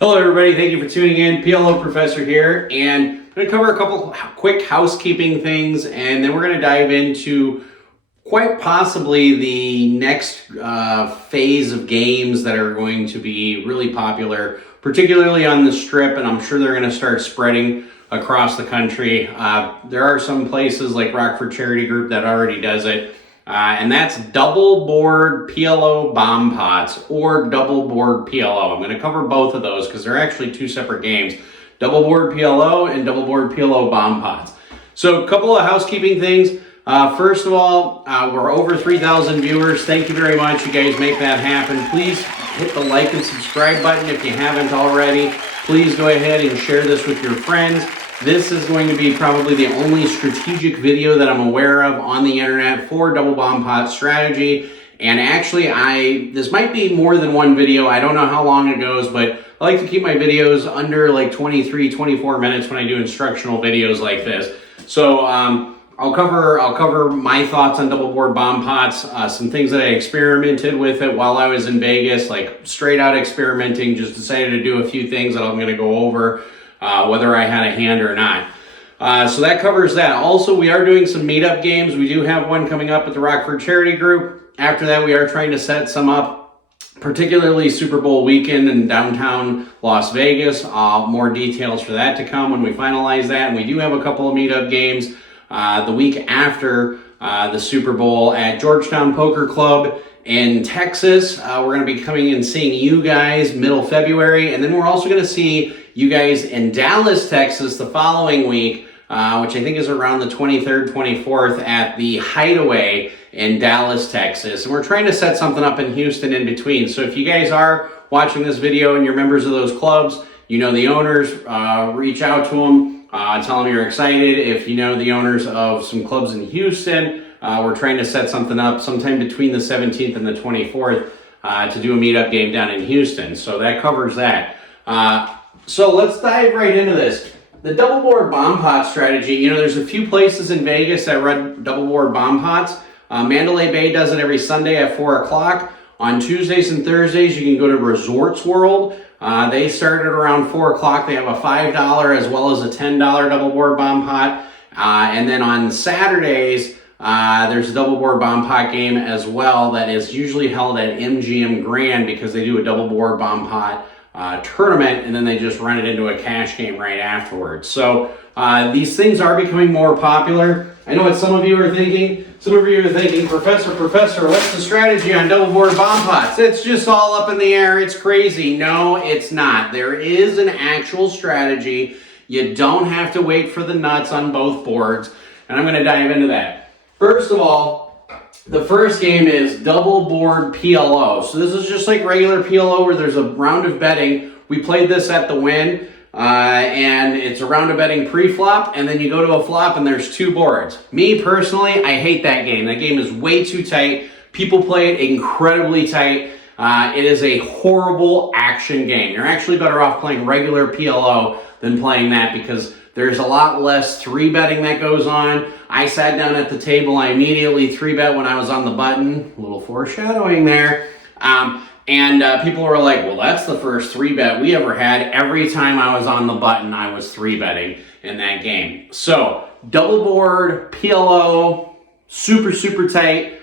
Hello everybody, thank you for tuning in. PLO Professor here, and I'm going to cover a couple quick housekeeping things, and then we're going to dive into quite possibly the next phase of games that are going to be really popular, particularly on the Strip, and I'm sure they're going to start spreading across the country. There are some places like Rockford Charity Group that already does it. And that's double board PLO bomb pots or double board PLO. I'm going to cover both of those because they're actually two separate games. Double board PLO and double board PLO bomb pots. So a couple of housekeeping things. First of all, we're over 3,000 viewers. Thank you very much. You guys make that happen. Please hit the like and subscribe button if you haven't already. Please go ahead and share this with your friends. This is going to be probably the only strategic video that I'm aware of on the internet for double bomb pot strategy. And actually, this might be more than one video. I don't know how long it goes, but I like to keep my videos under like 23, 24 minutes when I do instructional videos like this. So I'll cover my thoughts on double board bomb pots, some things that I experimented with it while I was in Vegas, like straight out experimenting, just decided to do a few things that I'm going to go over. Whether I had a hand or not. So that covers that. Also, we are doing some meetup games. We do have one coming up at the Rockford Charity Group. After that, we are trying to set some up, particularly Super Bowl weekend in downtown Las Vegas. More details for that to come when we finalize that. And we do have a couple of meetup games the week after the Super Bowl at Georgetown Poker Club in Texas. We're going to be coming and seeing you guys middle February. And then we're also going to see you guys in Dallas, Texas the following week, which I think is around the 23rd, 24th at the Hideaway in Dallas, Texas. And we're trying to set something up in Houston in between. So if you guys are watching this video and you're members of those clubs, you know the owners, reach out to them, tell them you're excited. If you know the owners of some clubs in Houston, we're trying to set something up sometime between the 17th and the 24th to do a meetup game down in Houston. So that covers that. So let's dive right into this. The double board bomb pot strategy, you know, there's a few places in Vegas that run double board bomb pots. Mandalay Bay does it every Sunday at 4 o'clock. On Tuesdays and Thursdays, you can go to Resorts World. They start at around 4 o'clock. They have a $5 as well as a $10 double board bomb pot. And then on Saturdays, there's a double board bomb pot game as well that is usually held at MGM Grand because they do a double board bomb pot tournament, and then they just run it into a cash game right afterwards. So these things are becoming more popular. I know what some of you are thinking. Some of you are thinking, Professor, what's the strategy on double board bomb pots? It's just all up in the air. It's crazy. No, it's not. There is an actual strategy. You don't have to wait for the nuts on both boards, and I'm going to dive into that. First of all, the first game is double board PLO. So this is just like regular PLO where there's a round of betting. We played this at the Wynn, and it's a round of betting pre-flop, and then you go to a flop and there's two boards. Me personally, I hate that game. That game is way too tight. People play it incredibly tight. It is a horrible action game. You're actually better off playing regular PLO than playing that because there's a lot less 3-betting that goes on. I sat down at the table. I immediately 3-bet when I was on the button. A little foreshadowing there. And people were like, well, that's the first 3-bet we ever had. Every time I was on the button, I was 3-betting in that game. So double board, PLO, super, super tight.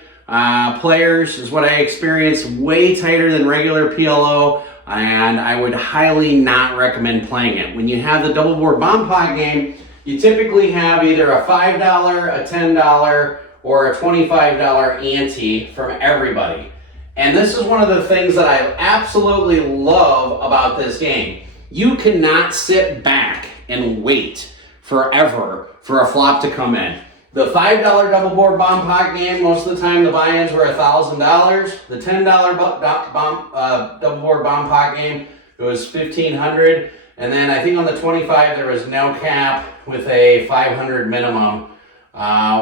Players is what I experienced, way tighter than regular PLO. And I would highly not recommend playing it. When you have the double board bomb pot game, you typically have either a $5, a $10, or a $25 ante from everybody. And this is one of the things that I absolutely love about this game. You cannot sit back and wait forever for a flop to come in. The $5 double board bomb pot game, most of the time the buy-ins were $1,000. The $10 double board bomb pot game, it was $1,500. And then I think on the 25 there was no cap with a 500 minimum,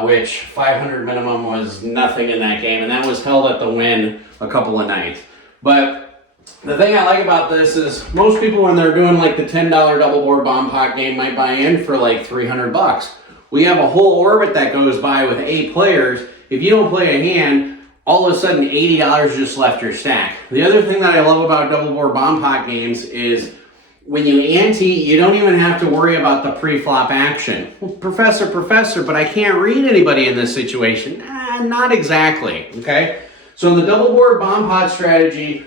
which 500 minimum was nothing in that game. And that was held at the Wynn a couple of nights. But the thing I like about this is most people when they're doing like the $10 double board bomb pot game might buy in for like $300. We have a whole orbit that goes by with 8 players. If you don't play a hand, all of a sudden $80 just left your stack. The other thing that I love about double board bomb pot games is when you ante, you don't even have to worry about the pre-flop action. Well, professor, but I can't read anybody in this situation. Not exactly, okay? So in the double board bomb pot strategy,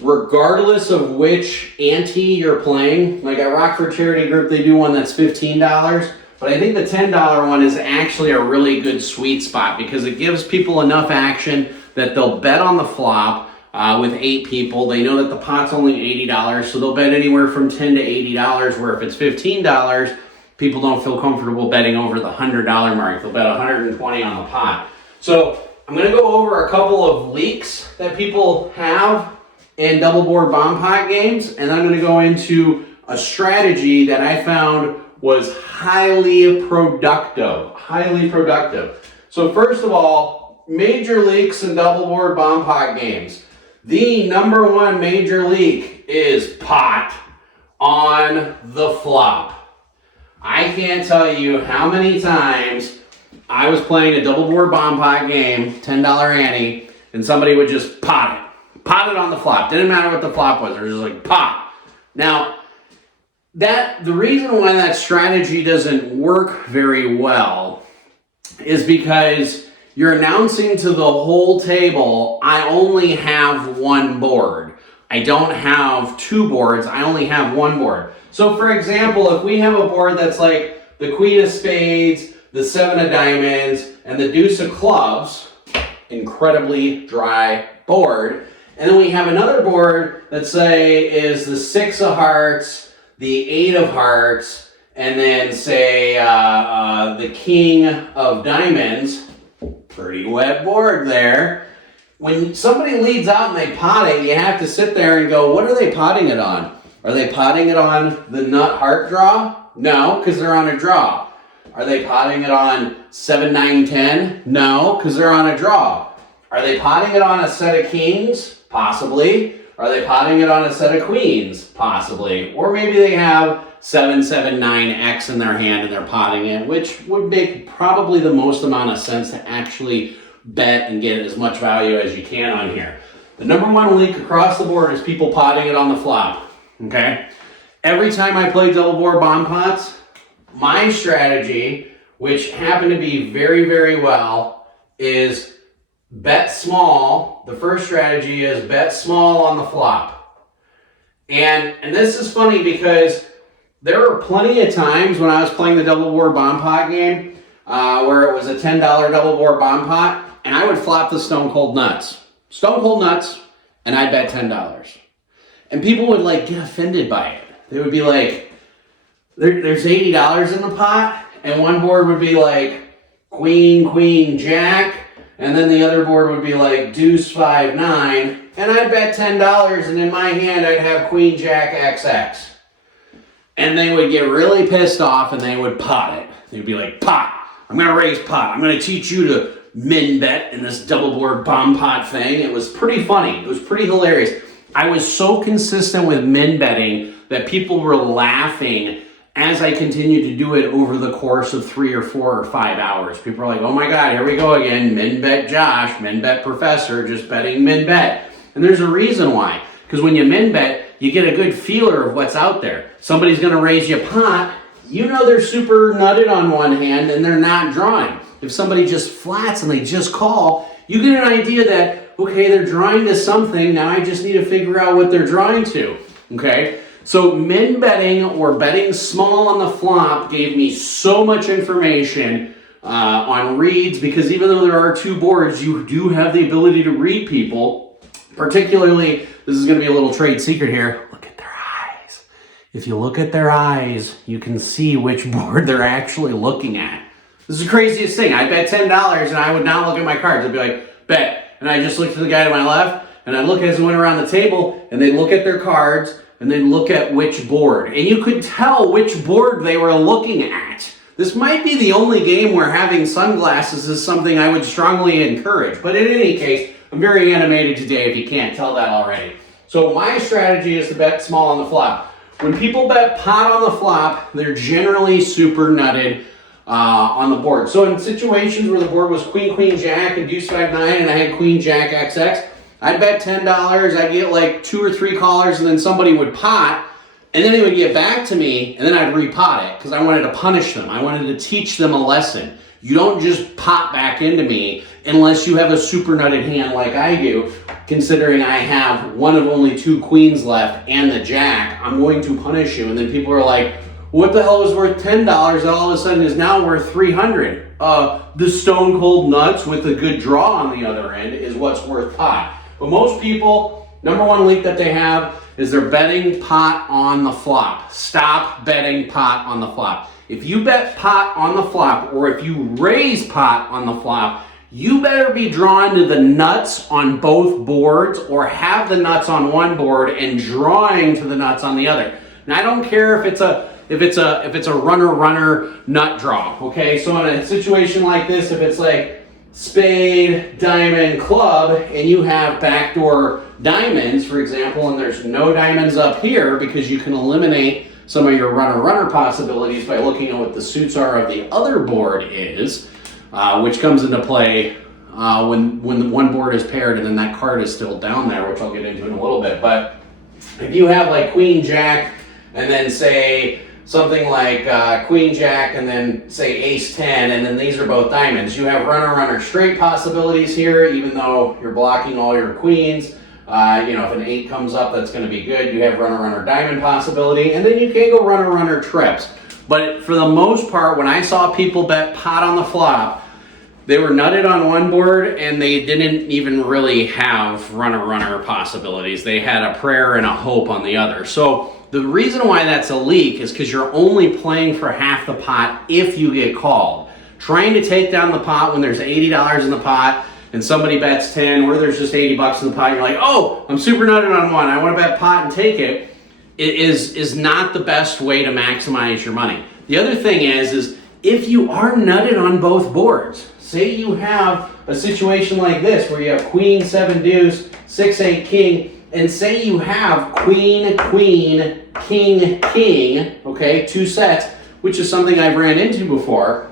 regardless of which ante you're playing, like at Rockford Charity Group, they do one that's $15, but I think the $10 one is actually a really good sweet spot because it gives people enough action that they'll bet on the flop. With 8 people, they know that the pot's only $80, so they'll bet anywhere from $10 to $80, where if it's $15, people don't feel comfortable betting over the $100 mark. They'll bet $120 on the pot. So I'm going to go over a couple of leaks that people have in double board bomb pot games, and then I'm going to go into a strategy that I found was highly productive. So first of all, major leaks in double board bomb pot games. The number one major leak is pot on the flop. I can't tell you how many times I was playing a double board bomb pot game, $10 ante, and somebody would just pot it on the flop. Didn't matter what the flop was, it was just like pot. Now, the reason why that strategy doesn't work very well is because you're announcing to the whole table, I only have one board. I don't have 2 boards, I only have 1 board. So for example, if we have a board that's like the Queen of Spades, the 7 of Diamonds, and the Deuce of Clubs, incredibly dry board, and then we have another board that say is the 6 of Hearts, the 8 of Hearts, and then say the King of Diamonds, pretty wet board there. When somebody leads out and they pot it, you have to sit there and go, what are they potting it on? Are they potting it on the nut heart draw? No, because they're on a draw. Are they potting it on 7, 9, 10? No, because they're on a draw. Are they potting it on a set of kings? Possibly. Are they potting it on a set of queens? Possibly. Or maybe they have 7, 7, 9, X in their hand and they're potting it, which would make probably the most amount of sense to actually bet and get as much value as you can on here. The number one leak across the board is people potting it on the flop, okay? Every time I play double board bomb pots, my strategy, which happened to be very, very well, is bet small. The first strategy is bet small on the flop. And this is funny because there were plenty of times when I was playing the double board bomb pot game where it was a $10 double board bomb pot, and I would flop the Stone Cold Nuts, and I'd bet $10. And people would like get offended by it. They would be like, there's $80 in the pot, and one board would be like Queen, Queen, Jack, and then the other board would be like Deuce, 5, 9, and I'd bet $10, and in my hand I'd have Queen, Jack, XX. And they would get really pissed off and they would pot it. They'd be like, pot, I'm going to raise pot. I'm going to teach you to min bet in this double board bomb pot thing. It was pretty funny. It was pretty hilarious. I was so consistent with min betting that people were laughing as I continued to do it over the course of 3 or 4 or 5 hours. People are like, oh my God, here we go again. Min bet Josh, min bet Professor, just betting min bet. And there's a reason why. Because when you min bet, you get a good feeler of what's out there. Somebody's going to raise you a pot. You know they're super nutted on one hand and they're not drawing. If somebody just flats and they just call, you get an idea that, okay, they're drawing to something. Now I just need to figure out what they're drawing to. Okay? So min betting or betting small on the flop gave me so much information on reads, because even though there are 2 boards, you do have the ability to read people. Particularly, this is going to be a little trade secret here. Look at their eyes. If you look at their eyes, you can see which board they're actually looking at. This is the craziest thing. I bet $10 and I would not look at my cards. I'd be like, bet. And I just look to the guy to my left and I look as I went around the table and they look at their cards and then look at which board. And you could tell which board they were looking at. This might be the only game where having sunglasses is something I would strongly encourage. But in any case, I'm very animated today if you can't tell that already. So my strategy is to bet small on the flop. When people bet pot on the flop, they're generally super nutted on the board. So in situations where the board was Queen, Queen, Jack, and Deuce, 5, 9, and I had Queen, Jack, XX, I'd bet $10. I'd get like 2 or 3 callers, and then somebody would pot, And then they would get back to me, and then I'd repot it because I wanted to punish them. I wanted to teach them a lesson. You don't just pot back into me unless you have a super nutted hand like I do. Considering I have one of only 2 queens left and the jack, I'm going to punish you. And then people are like, what the hell is worth $10 that all of a sudden is now worth $300? The stone cold nuts with a good draw on the other end is what's worth pot. But most people, number one leak that they have is they're betting pot on the flop. Stop betting pot on the flop. If you bet pot on the flop, or if you raise pot on the flop, you better be drawn to the nuts on both boards, or have the nuts on one board and drawing to the nuts on the other. Now I don't care if it's a runner nut draw. Okay, so in a situation like this, if it's like spade, diamond, club, and you have backdoor diamonds, for example, and there's no diamonds up here because you can eliminate some of your runner possibilities by looking at what the suits are of the other board is, which comes into play when the one board is paired and then that card is still down there, which I'll get into in a little bit. But if you have like queen jack and then say something like queen jack and then say ace 10, and then these are both diamonds, you have runner straight possibilities here, even though you're blocking all your queens. If an 8 comes up, that's going to be good. You have runner diamond possibility, and then you can go runner trips. But for the most part, when I saw people bet pot on the flop, they were nutted on one board and they didn't even really have runner possibilities. They had a prayer and a hope on the other. So the reason why that's a leak is because you're only playing for half the pot if you get called. Trying to take down the pot when there's $80 in the pot and somebody bets 10, or there's just $80 in the pot, and you're like, oh, I'm super nutted on one, I want to bet pot and take it, is not the best way to maximize your money. The other thing is if you are nutted on both boards, say you have a situation like this where you have queen, 7 deuce, 6, 8, king, and say you have queen, king, okay, 2 sets, which is something I've ran into before.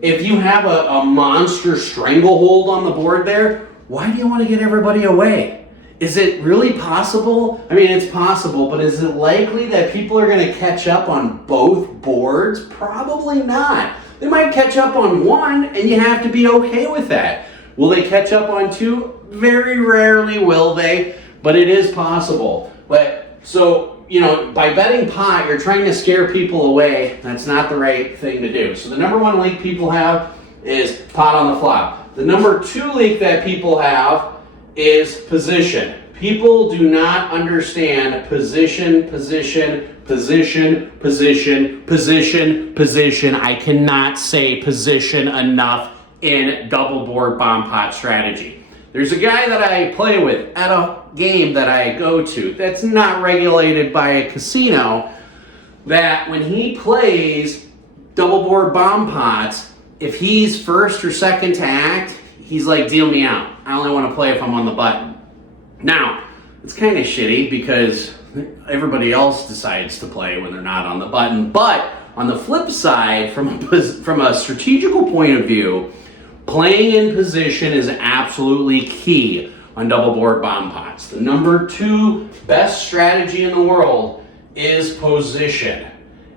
If you have a monster stranglehold on the board there, why do you want to get everybody away? Is it really possible? I mean, it's possible, but is it likely that people are going to catch up on both boards? Probably not. They might catch up on one, and you have to be okay with that. Will they catch up on 2? Very rarely will they, but it is possible. By betting pot, you're trying to scare people away. That's not the right thing to do. So the number 1 leak people have is pot on the flop. The number 2 leak that people have is position. People do not understand position. I cannot say position enough in double board bomb pot strategy. There's a guy that I play with at a game that I go to that's not regulated by a casino, that when he plays double board bomb pots, if he's first or second to act, he's like, deal me out. I only want to play if I'm on the button. Now, it's kind of shitty because everybody else decides to play when they're not on the button. But on the flip side, from a strategical point of view, playing in position is absolutely key on double board bomb pots. The number 2 best strategy in the world is position.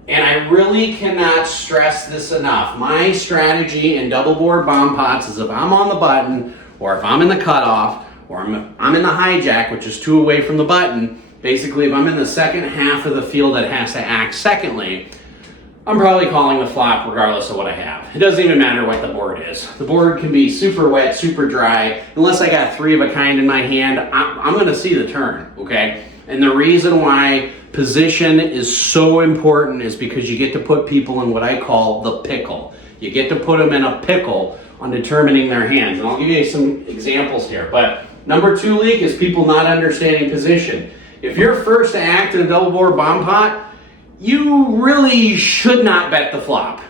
And I really cannot stress this enough. My strategy in double board bomb pots is if I'm on the button, or if I'm in the cutoff, or I'm in the hijack, which is 2 away from the button, basically if I'm in the second half of the field that has to act secondly, I'm probably calling the flop regardless of what I have. It doesn't even matter what the board is. The board can be super wet, super dry. Unless I got 3 of a kind in my hand, I'm going to see the turn, okay? And the reason why position is so important is because you get to put people in what I call the pickle. You get to put them in a pickle on determining their hands. And I'll give you some examples here. But number 2 leak is people not understanding position. If you're first to act in a double board bomb pot, you really should not bet the flop.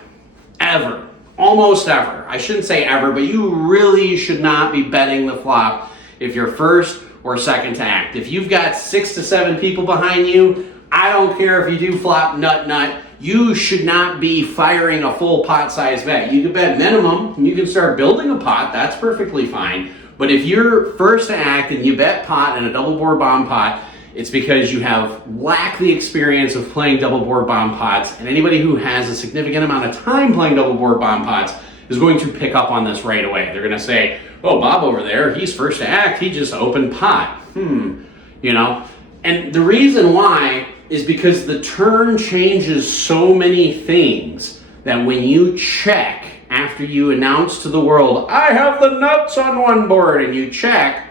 Ever. Almost ever. I shouldn't say ever, but you really should not be betting the flop if you're first or second to act. If you've got 6 to 7 people behind you, I don't care if you do flop nut, you should not be firing a full pot size bet. You can bet minimum, and you can start building a pot, that's perfectly fine. But if you're first to act and you bet pot in a double board bomb pot, It's because you lack the experience of playing double board bomb pots, and anybody who has a significant amount of time playing double board bomb pots is going to pick up on this right away. They're going to say, oh, Bob over there, he's first to act, he just opened pot. You know? And the reason why is because the turn changes so many things that when you check after you announce to the world, I have the nuts on one board, and you check,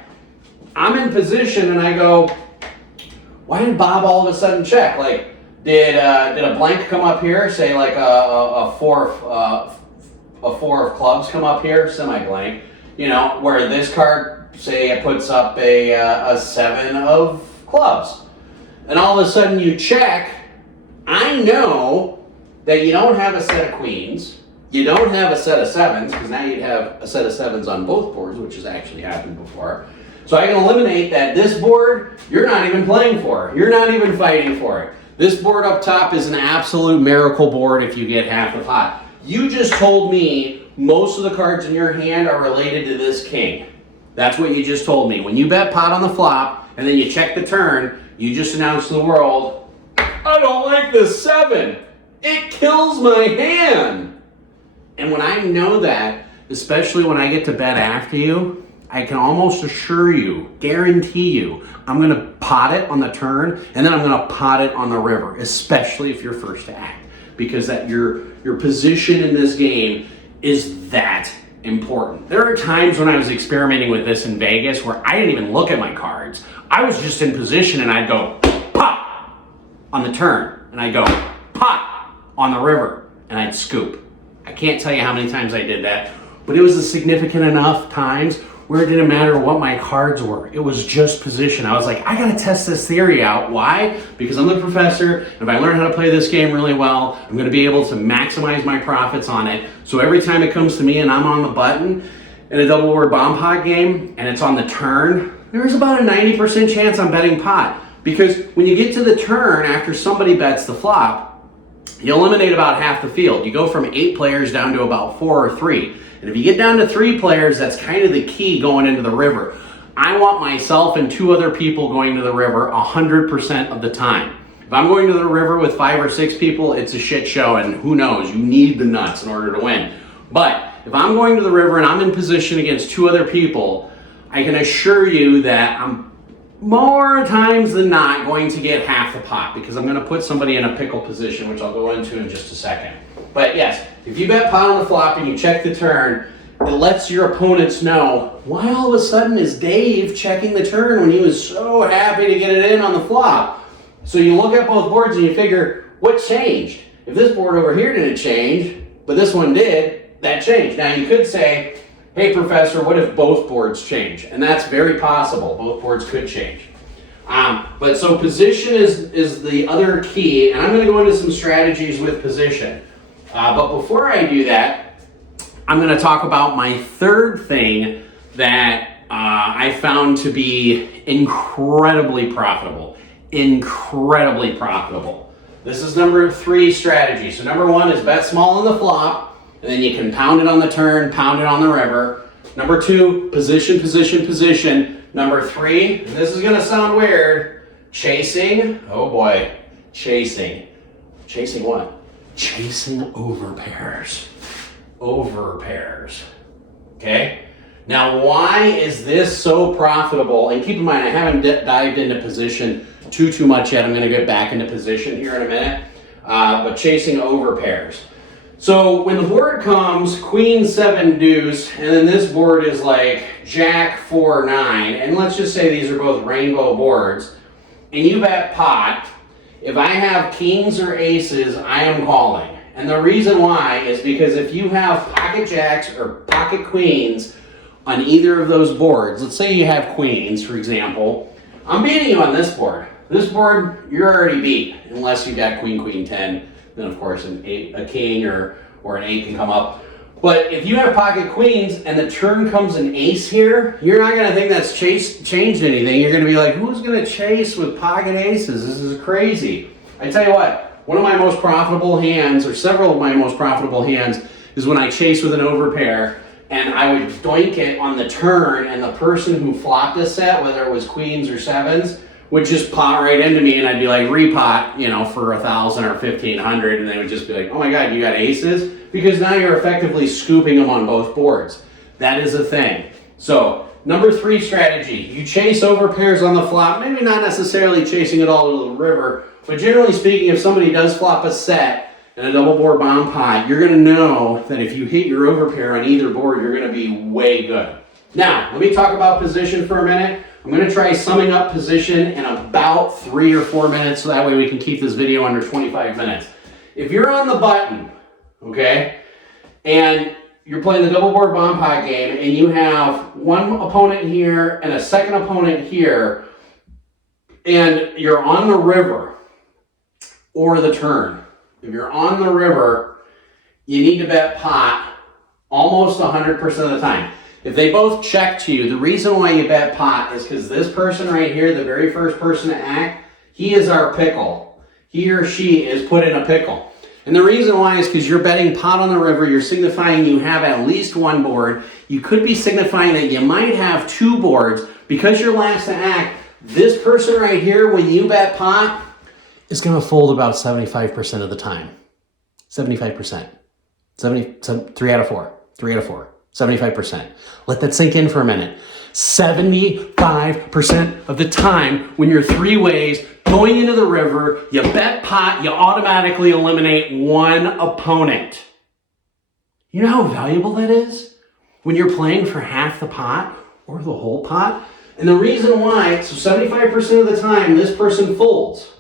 I'm in position and I go, why did Bob all of a sudden check? Like, did a blank come up here? Say like a four of clubs come up here, semi-blank. You know, where this card, say it puts up a 7 of clubs. And all of a sudden you check, I know that you don't have a set of queens, you don't have a set of 7s, because now you'd have a set of 7s on both boards, which has actually happened before. So I can eliminate that this board, you're not even playing for. You're not even fighting for it. This board up top is an absolute miracle board if you get half the pot. You just told me most of the cards in your hand are related to this king. That's what you just told me. When you bet pot on the flop, and then you check the turn, you just announced to the world, I don't like this 7. It kills my hand. And when I know that, especially when I get to bet after you, I can almost assure you, guarantee you, I'm going to pot it on the turn, and then I'm going to pot it on the river, especially if you're first to act, because that your position in this game is that important. There are times when I was experimenting with this in Vegas where I didn't even look at my cards. I was just in position, and I'd go pot on the turn, and I'd go pot on the river, and I'd scoop. I can't tell you how many times I did that, but it was a significant enough times where it didn't matter what my cards were. It was just position. I was like, I gotta test this theory out. Why? Because I'm the professor, and if I learn how to play this game really well, I'm gonna be able to maximize my profits on it. So every time it comes to me and I'm on the button in a double board bomb pot game, and it's on the turn, there's about a 90% chance I'm betting pot. Because when you get to the turn after somebody bets the flop, you eliminate about half the field. You go from 8 players down to about 4 or 3. And if you get down to 3 players, that's kind of the key going into the river. I want myself and 2 other people going to the river 100% of the time. If I'm going to the river with 5 or 6 people, it's a shit show, and who knows, you need the nuts in order to win. But if I'm going to the river and I'm in position against 2 other people, I can assure you that I'm more times than not going to get half the pot, because I'm going to put somebody in a pickle position, which I'll go into in just a second. But yes, if you bet pot on the flop and you check the turn, it lets your opponents know, why all of a sudden is Dave checking the turn when he was so happy to get it in on the flop? So you look at both boards and you figure, what changed? If this board over here didn't change, but this one did, that changed. Now you could say, hey professor, what if both boards change? And that's very possible. Both boards could change. But so position is the other key, and I'm going to go into some strategies with position. But before I do that, I'm going to talk about my third thing that I found to be incredibly profitable. Incredibly profitable. This is number 3 strategy. So number 1 is bet small on the flop, and then you can pound it on the turn, pound it on the river. Number 2, position, position, position. Number 3, and this is going to sound weird, chasing. Oh boy, chasing. Chasing what? Chasing over pairs. Over pairs. Okay? Now, why is this so profitable? And keep in mind, I haven't dived into position too much yet. I'm going to get back into position here in a minute. But chasing over pairs. So when the board comes queen 7 deuce, and then this board is like jack 4 9, and let's just say these are both rainbow boards, and you bet pot, if I have kings or aces, I am calling. And the reason why is because if you have pocket jacks or pocket queens on either of those boards, let's say you have queens, for example, I'm beating you on this board. This board, you're already beat, unless you got queen, queen 10. Then of course a king or an 8 can come up. But if you have pocket queens and the turn comes an ace here, you're not going to think that's changed anything. You're going to be like, who's going to chase with pocket aces? This is crazy. I tell you what, one of my most profitable hands, or several of my most profitable hands, is when I chase with an overpair, and I would doink it on the turn, and the person who flopped a set, whether it was queens or 7s, would just pot right into me, and I'd be like, repot, you know, for 1,000 or 1,500, and they would just be like, oh my God, you got aces? Because now you're effectively scooping them on both boards. That is a thing. So, number 3 strategy, you chase over pairs on the flop, maybe not necessarily chasing it all to the river, but generally speaking, if somebody does flop a set and a double board bomb pot, you're gonna know that if you hit your overpair on either board, you're gonna be way good. Now, let me talk about position for a minute. I'm gonna try summing up position in about 3 or 4 minutes, so that way we can keep this video under 25 minutes. If you're on the button, okay, and you're playing the double board bomb pot game, and you have one opponent here and a second opponent here, and you're on the river or the turn. If you're on the river, you need to bet pot almost 100% of the time. If they both check to you, the reason why you bet pot is because this person right here, the very first person to act, he is our pickle. He or she is put in a pickle. And the reason why is because you're betting pot on the river, you're signifying you have at least one board. You could be signifying that you might have 2 boards. Because you're last to act, this person right here, when you bet pot, is going to fold about 75% of the time. 75%. 3 out of 4. 3 out of 4. 75%. Let that sink in for a minute. 75% of the time when you're 3 ways going into the river, you bet pot, you automatically eliminate one opponent. You know how valuable that is? When you're playing for half the pot or the whole pot? And the reason why, so 75% of the time, this person folds.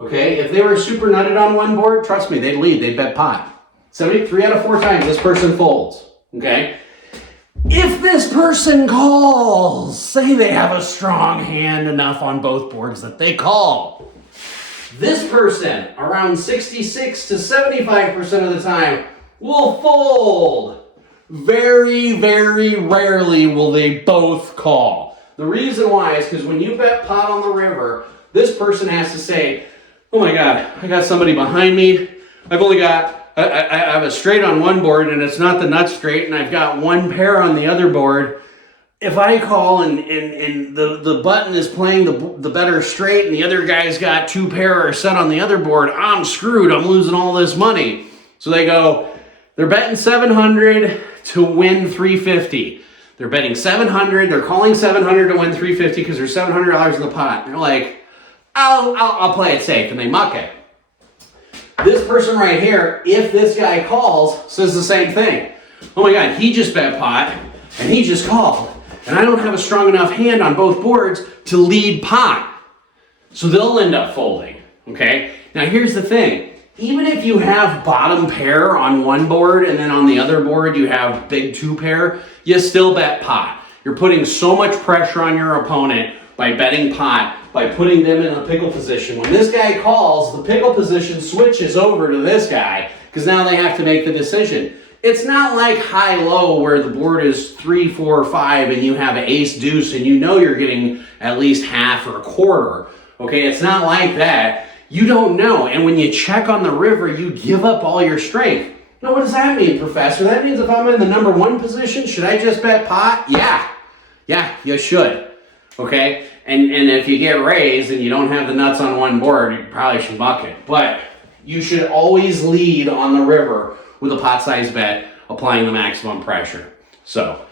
Okay, if they were super nutted on one board, trust me, they'd lead, they'd bet pot. 3 out of 4 times, this person folds. Okay? If this person calls, say they have a strong hand enough on both boards that they call, this person, around 66 to 75% of the time, will fold. Very, very rarely will they both call. The reason why is because when you bet pot on the river, this person has to say, oh my God, I got somebody behind me. I've only got I have a straight on one board and it's not the nut straight, and I've got one pair on the other board. If I call and the button is playing the better straight and the other guy's got 2 pair or set on the other board, I'm screwed. I'm losing all this money. So they go, they're betting 700 to win 350. They're betting 700. They're calling 700 to win 350 because there's $700 in the pot. And they're like, I'll play it safe, and they muck it. This person right here, if this guy calls, says the same thing. Oh my God, he just bet pot, and he just called. And I don't have a strong enough hand on both boards to lead pot. So they'll end up folding, okay? Now here's the thing. Even if you have bottom pair on one board, and then on the other board you have big 2 pair, you still bet pot. You're putting so much pressure on your opponent by betting pot, by putting them in a pickle position. When this guy calls, the pickle position switches over to this guy because now they have to make the decision. It's not like high-low where the board is 3, 4, 5 and you have an ace deuce and you know you're getting at least half or a quarter. Okay, it's not like that. You don't know. And when you check on the river, you give up all your strength. Now, what does that mean, Professor? That means if I'm in the number 1 position, should I just bet pot? Yeah, you should. Okay? And if you get raised and you don't have the nuts on one board, you probably should muck it. But you should always lead on the river with a pot size bet, applying the maximum pressure. So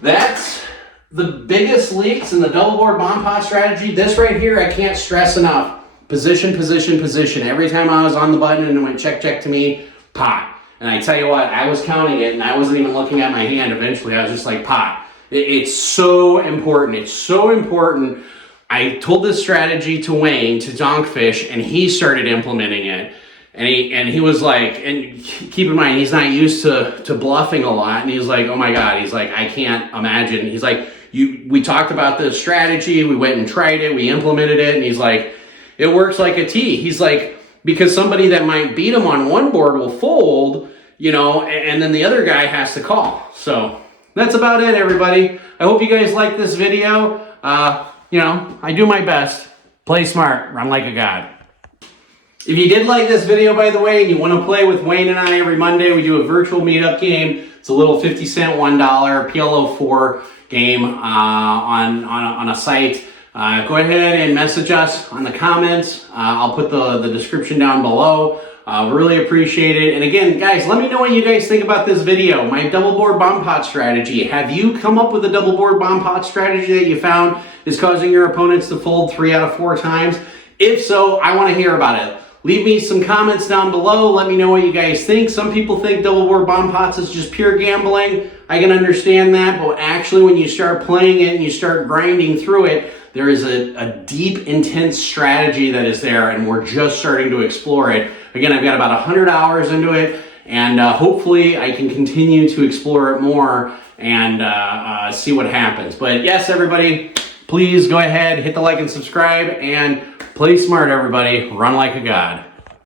that's the biggest leaks in the double board bomb pot strategy. This right here, I can't stress enough. Position, position, position. Every time I was on the button and it went check, check to me, pot. And I tell you what, I was counting it and I wasn't even looking at my hand. Eventually, I was just like, pot. It's so important. It's so important. I told this strategy to Wayne, to Donkfish, and he started implementing it. And he was like, and keep in mind, he's not used to bluffing a lot. And he's like, oh my God. He's like, I can't imagine. He's like, we talked about this strategy. We went and tried it. We implemented it. And he's like, it works like a T. He's like, because somebody that might beat him on one board will fold, you know, and then the other guy has to call. So that's about it, everybody. I hope you guys like this video. You know, I do my best. Play smart. Run like a god. If you did like this video, by the way, and you want to play with Wayne and I every Monday, we do a virtual meetup game. It's a little 50-cent, $1 PLO 4 game on a site. go ahead and message us on the comments. I'll put the description down below. Really appreciate it. And again, guys, let me know what you guys think about this video. My double board bomb pot strategy. Have you come up with a double board bomb pot strategy that you found is causing your opponents to fold 3 out of 4 times? If so, I want to hear about it. Leave me some comments down below. Let me know what you guys think. Some people think double board bomb pots is just pure gambling. I can understand that, but actually when you start playing it and you start grinding through it, there is a deep, intense strategy that is there, and we're just starting to explore it. Again, I've got about 100 hours into it, and hopefully I can continue to explore it more and see what happens. But yes, everybody, please go ahead, hit the like and subscribe, and play smart, everybody. Run like a god.